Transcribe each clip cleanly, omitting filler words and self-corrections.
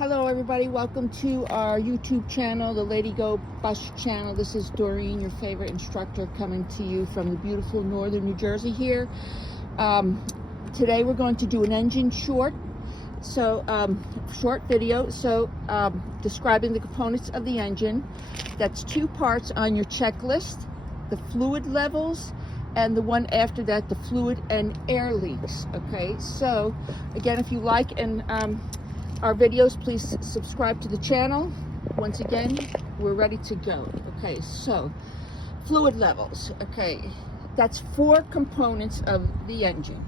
Hello everybody, welcome to our YouTube channel, the Lady Go Bus channel. This is Doreen, your favorite instructor, coming to you from the beautiful northern New Jersey here. Today we're going to do an engine short video, describing the components of the engine. That's two parts on your checklist: the fluid levels, and the one after that, the fluid and air leaks. Okay, so again, if you like our videos, please subscribe to the channel. Once again, we're ready to go. Okay, so fluid levels. Okay, that's four components of the engine.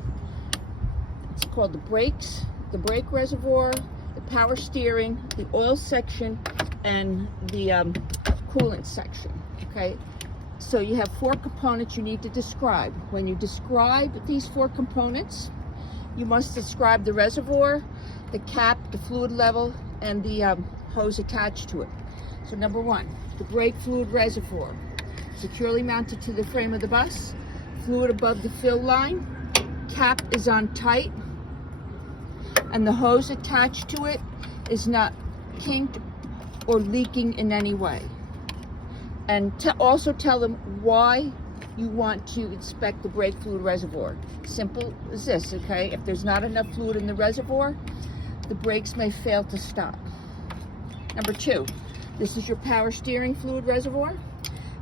It's called the brakes, the brake reservoir, the power steering, the oil section, and the coolant section. Okay, so you have four components you need to describe. When you describe these four components, you must describe the reservoir, the cap, the fluid level, and the hose attached to it. So number one, the brake fluid reservoir, securely mounted to the frame of the bus, fluid above the fill line, cap is on tight, and the hose attached to it is not kinked or leaking in any way. And also tell them why you want to inspect the brake fluid reservoir. Simple as this, okay? If there's not enough fluid in the reservoir, the brakes may fail to stop. Number two, this is your power steering fluid reservoir.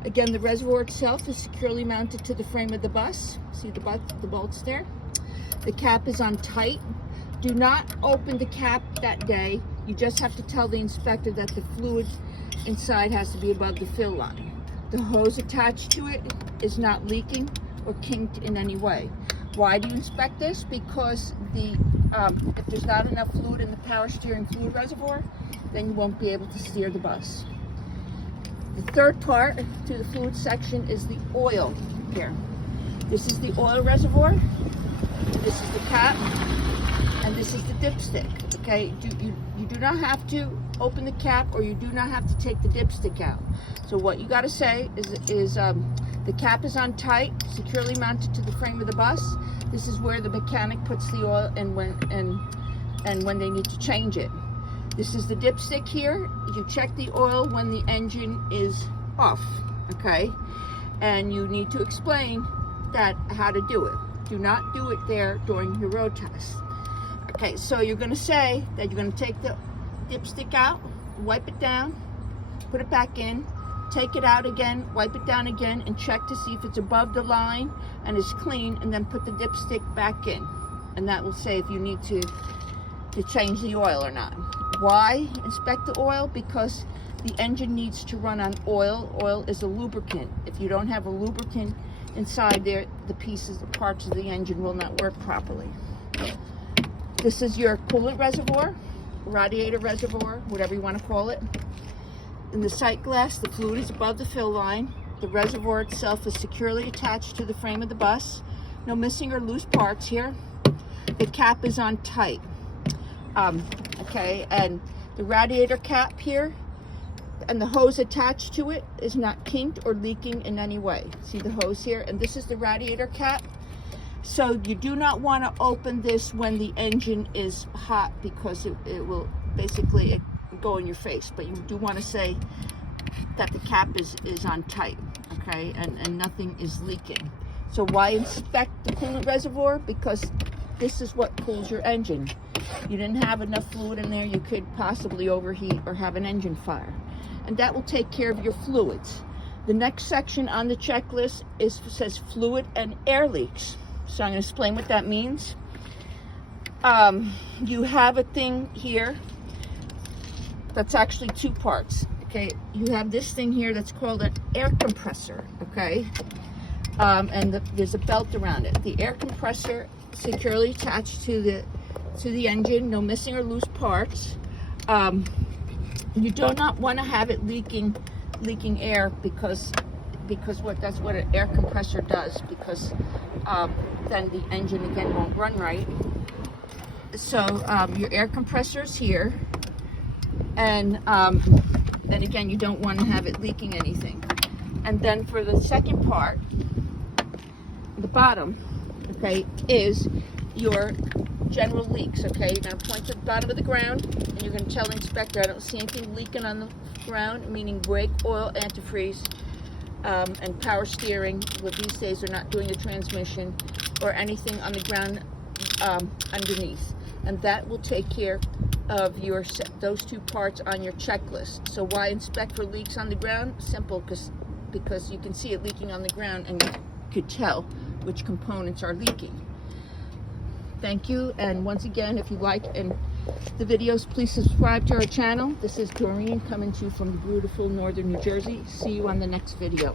Again, the reservoir itself is securely mounted to the frame of the bus. See the bolts there? The cap is on tight. Do not open the cap that day. You just have to tell the inspector that the fluid inside has to be above the fill line. The hose attached to it is not leaking or kinked in any way. Why do you inspect this? Because if there's not enough fluid in the power steering fluid reservoir, then you won't be able to steer the bus. The third part to the fluid section is the oil here. This is the oil reservoir, this is the cap, and this is the dipstick. Okay, you do not have to open the cap, or you do not have to take the dipstick out. So what you got to say is the cap is on tight, securely mounted to the frame of the bus. This is where the mechanic puts the oil in when they need to change it. This is the dipstick here. You check the oil when the engine is off, okay? And you need to explain how to do it. Do not do it there during your road test. Okay, so you're going to say that you're going to take the dipstick out, wipe it down, put it back in, take it out again, wipe it down again, and check to see if it's above the line and is clean, and then put the dipstick back in. And that will say if you need to change the oil or not. Why inspect the oil? Because the engine needs to run on oil. Oil is a lubricant. If you don't have a lubricant inside there, the parts of the engine will not work properly. This is your coolant reservoir, radiator reservoir, whatever you want to call it. In the sight glass, the fluid is above the fill line. The reservoir itself is securely attached to the frame of the bus. No missing or loose parts here. The cap is on tight. Okay, and the radiator cap here and the hose attached to it is not kinked or leaking in any way. See the hose here? And this is the radiator cap. So you do not want to open this when the engine is hot, because it will basically go in your face. But you do want to say that the cap is on tight, okay, and nothing is leaking. So why inspect the coolant reservoir? Because this is what cools your engine. You didn't have enough fluid in there, you could possibly overheat or have an engine fire. And that will take care of your fluids. The next section on the checklist says fluid and air leaks. So I'm going to explain what that means. You have a thing here that's actually two parts. Okay, you have this thing here that's called an air compressor. Okay, and there's a belt around it. The air compressor securely attached to the engine. No missing or loose parts. You do not want to have it leaking air, because that's what an air compressor does, because then the engine again won't run right. So your air compressor is here, and then again you don't want to have it leaking anything. And then for the second part, the bottom, okay, is your general leaks, okay? You're going to point to the bottom of the ground, and you're going to tell the inspector, I don't see anything leaking on the ground, meaning brake, oil, antifreeze, and power steering. Well, these days they're not doing the transmission, or anything on the ground underneath. And that will take care of those two parts on your checklist. So why inspect for leaks on the ground? Simple, because you can see it leaking on the ground, and you could tell which components are leaking. Thank you, and once again, if you like the videos, please subscribe to our channel. This is Doreen coming to you from beautiful northern New Jersey. See you on the next video.